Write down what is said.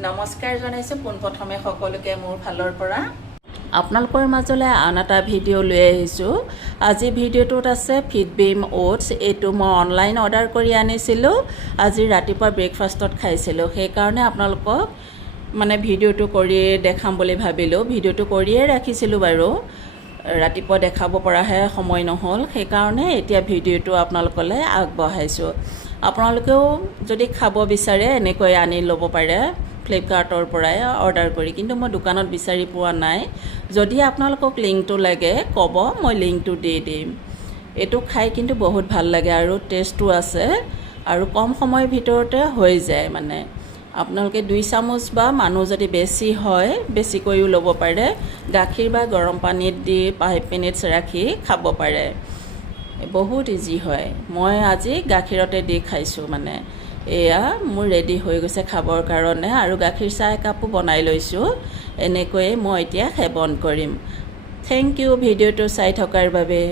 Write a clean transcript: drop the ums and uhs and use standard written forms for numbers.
নমস্কাৰ জনাইছোঁ পোনপ্ৰথমে সকলোকে মোৰ ফালৰ পৰা আপোনালোকৰ মাজলৈ আন এটা ভিডিঅ' লৈ আহিছোঁ। আজি ভিডিঅ'টোত আছে ফিটবিম ওটছ। এইটো মই অনলাইন অৰ্ডাৰ কৰি আনিছিলোঁ। আজি ৰাতিপুৱা ব্ৰেকফাষ্টত খাইছিলোঁ, সেইকাৰণে আপোনালোকক ভিডিঅ'টো কৰিয়ে দেখাম বুলি ভাবিলোঁ। ভিডিঅ'টো কৰিয়ে ৰাখিছিলোঁ বাৰু, ৰাতিপুৱা দেখাব পৰাহে সময় নহ'ল, সেইকাৰণে এতিয়া ভিডিঅ'টো আপোনালোকলৈ আগবঢ়াইছোঁ। আপোনালোকেও যদি খাব বিচাৰে এনেকৈ আনি ল'ব পাৰে ফ্লিপকাৰ্টৰ পৰাই অৰ্ডাৰ কৰি, কিন্তু মই দোকানত বিচাৰি পোৱা নাই। যদি আপোনালোকক লিংকটো লাগে ক'ব, মই লিংকটো দি দিম। এইটো খাই কিন্তু বহুত ভাল লাগে আৰু টেষ্টো আছে আৰু কম সময়ৰ ভিতৰতে হৈ যায়। আপোনালোকে 2 চামুচ বা মানুহ যদি বেছি হয় বেছিকৈও ল'ব পাৰে। গাখীৰ বা গৰম পানীত দি 5 মিনিটছ ৰাখি খাব পাৰে। বহুত ইজি হয়। মই আজি গাখীৰতে দি খাইছোঁ। এয়া মোৰ ৰেডি হৈ গৈছে খাবৰ কাৰণে আৰু গাখীৰ চাহ একাপো বনাই লৈছোঁ। এনেকৈয়ে মই এতিয়া সেৱন কৰিম। থেংক ইউ ভিডিঅ'টো চাই থকাৰ বাবে।